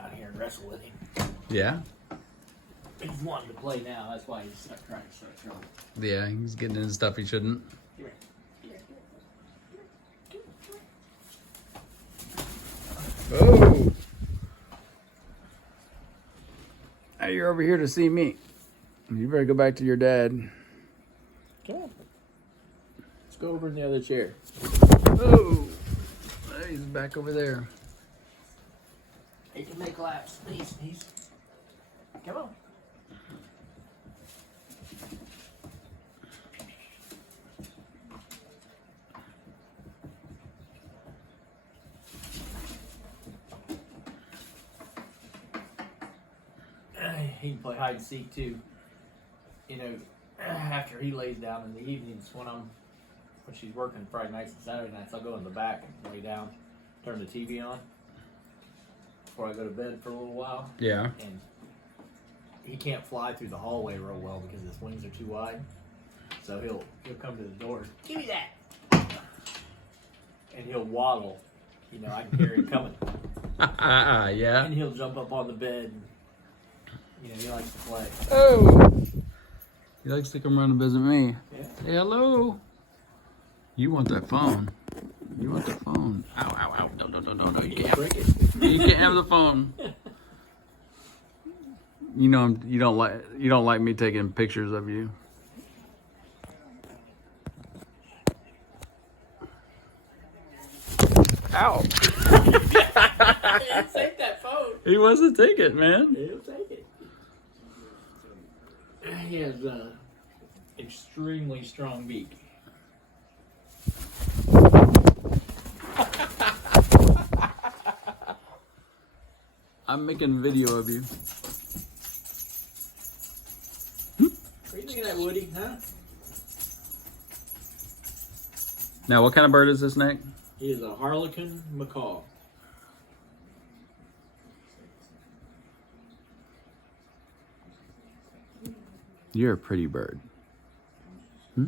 down here and wrestle with him. Yeah? He's wanting to play now. That's why he's trying to start trouble. Yeah, he's getting into stuff he shouldn't. Come here. Oh! Now you're over here to see me. You better go back to your dad. Come on. Let's go over in the other chair. Oh! He's back over there. He can make laps. Sneeze. Come on. He can play hide and seek too. You know, after he lays down in the evenings when she's working Friday nights and Saturday nights, I'll go in the back and lay down, turn the TV on before I go to bed for a little while. Yeah. And he can't fly through the hallway real well because his wings are too wide. So he'll come to the door. Give me that. And he'll waddle. You know, I can hear him coming. Yeah. And he'll jump up on the bed. And, you know, he likes to play. Oh! He likes to come around and visit me. Yeah. Say hello. You want that phone. You want the phone. Ow, ow, ow. No. You can't have it. You can't have the phone. You know you don't like me taking pictures of you. Ow. Take that phone. He wants to take it, man. He'll take it. He has an extremely strong beak. I'm making a video of you. What do you think of that, Woody? Huh? Now, what kind of bird is this, Nick? He is a harlequin macaw. You're a pretty bird. Hmm?